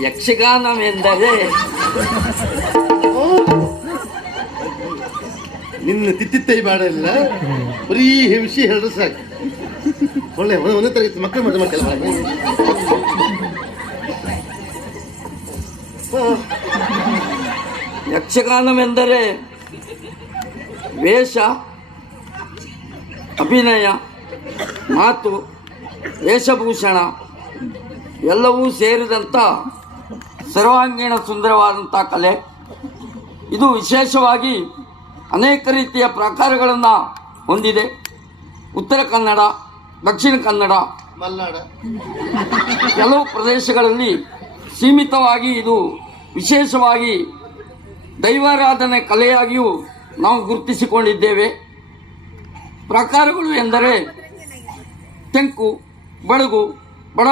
ಯಕ್ಷಗಾನವೆಂದರೆ ನಿನ್ನ ತಿತ್ತಿತ್ತೈ ಬಾಡಲ್ಲ ಬರೀ ವಿಷಯ ಹೇಳಿದ್ರೆ ಸಾಕು. ಒಳ್ಳೆ ಒಂದೇ ತರಗತಿ ಮಕ್ಕಳು ಮದುವೆ ಮಾಡ್ತಲ್ಲ. ಯಕ್ಷಗಾನವೆಂದರೆ ವೇಷ, ಅಭಿನಯ, ಮಾತು, ವೇಷಭೂಷಣ ಎಲ್ಲವೂ ಸೇರಿದಂಥ ಸರ್ವಾಂಗೀಣ ಸುಂದರವಾದಂಥ ಕಲೆ. ಇದು ವಿಶೇಷವಾಗಿ ಅನೇಕ ರೀತಿಯ ಪ್ರಕಾರಗಳನ್ನು ಹೊಂದಿದೆ. ಉತ್ತರ ಕನ್ನಡ, ದಕ್ಷಿಣ ಕನ್ನಡ, ಮಲ್ನಾಡ ಕೆಲವು ಪ್ರದೇಶಗಳಲ್ಲಿ ಸೀಮಿತವಾಗಿ ಇದು ವಿಶೇಷವಾಗಿ ದೈವಾರಾಧನೆ ಕಲೆಯಾಗಿಯೂ ನಾವು ಗುರುತಿಸಿಕೊಂಡಿದ್ದೇವೆ. ಪ್ರಕಾರಗಳು ಎಂದರೆ ತೆಂಕು, ಬಡಗು, ಬಡ